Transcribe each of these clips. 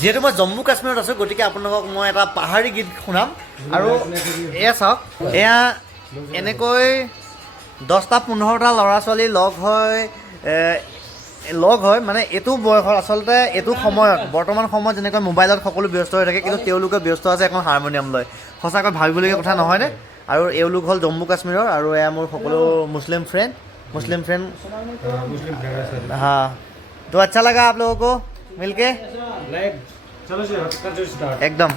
যিহেতু মই জম্মু কাশ্মীৰত আছোঁ, গতিকে আপোনালোকক মই এটা পাহাৰী গীত শুনাম। আৰু এয়া চাওক, এয়া এনেকৈ 10-15টা ল'ৰা ছোৱালী লগ হয় মানে এইটো বয়সত আচলতে এইটো সময়ত বৰ্তমান সময়ত যেনেকৈ মোবাইলত সকলো ব্যস্ত হৈ থাকে, কিন্তু তেওঁলোকে ব্যস্ত আছে এখন হাৰমনিয়াম লৈ। সঁচাকৈ ভাবিবলগীয়া কথা নহয়নে? আৰু এওঁলোক হ'ল জম্মু কাশ্মীৰৰ, আৰু এয়া মোৰ সকলো মুছলিম ফ্ৰেণ্ড। हाँ, तो अच्छा लगा आप लोगों को मिलके? चलो स्टार्ट एकदम।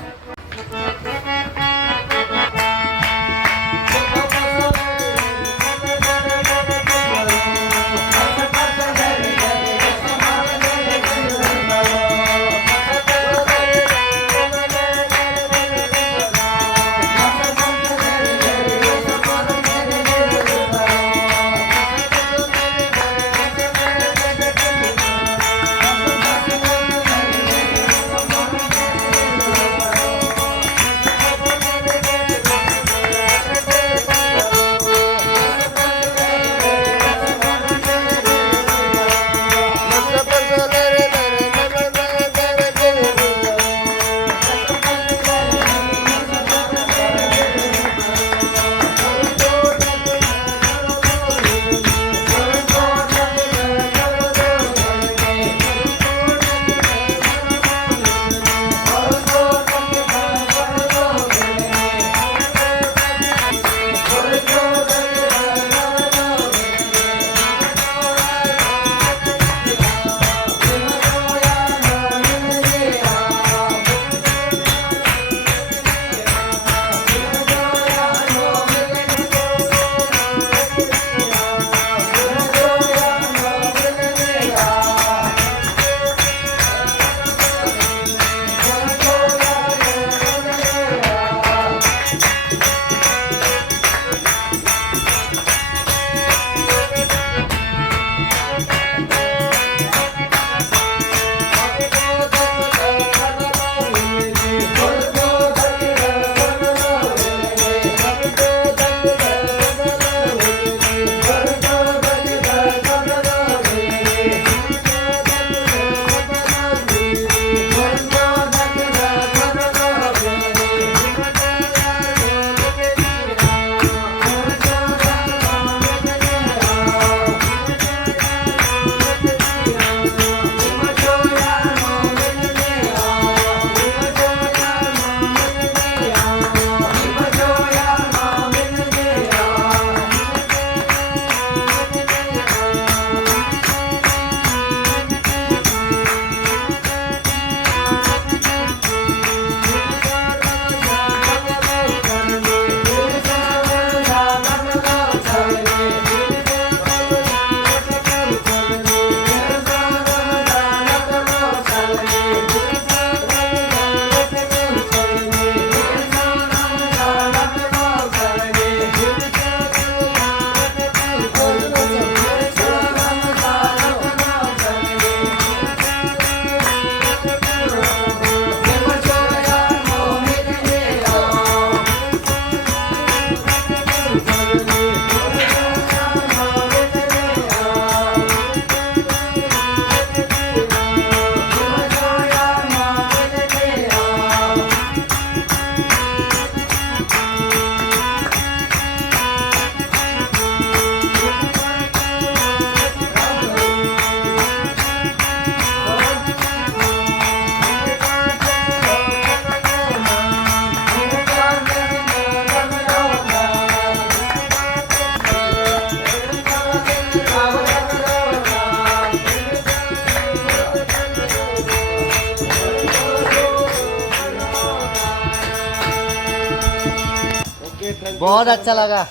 बहुत अच्छा लगा।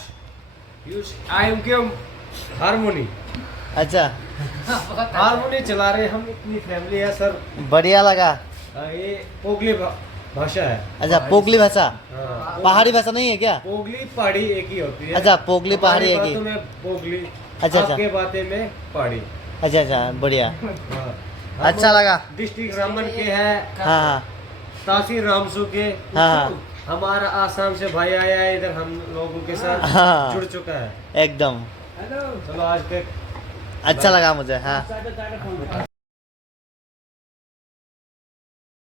आई एम के हारमोनी। अच्छा, हारमोनी चला रहे हम, इतनी फैमिली है सर। बढ़िया लगा। ये पोगली भाषा है। अच्छा, पोगली भाषा। हाँ। पहाड़ी भाषा नहीं है क्या? पोगली पहाड़ी एक ही होती है। अच्छा, पोगली पहाड़ी एक ही। बातों में पोगली, अच्छा। आपके बातें में पहाड़ी। अच्छा, बढ़िया। हाँ। अच्छा लगा। डिस्ट्रिक्ट रामबन के है। हाँ। तासीर रामसू के। हाँ। हमारा आसाम से भाई आया है इधर, हम लोगों के साथ हाँ। जुड़ चुका है एकदम। चलो आज के अच्छा लगा मुझे। हाँ।